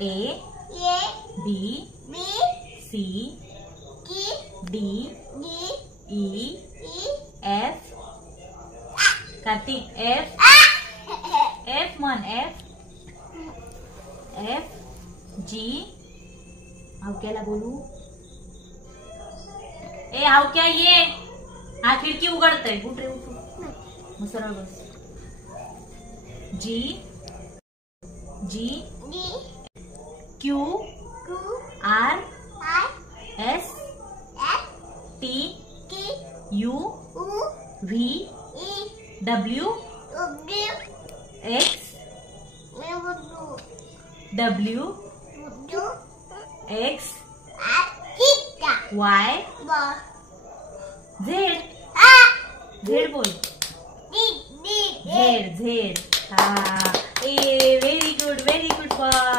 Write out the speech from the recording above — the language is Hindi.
A B C D E F Kartik F मन F G हावक्याला बोलू हावक्या ये हा खिडकी उघडतय उठ रे उठ मग सरळ बस G Q R S T U V W X W X Y Z Z बोल Z हा व्हेरी गुड फॉर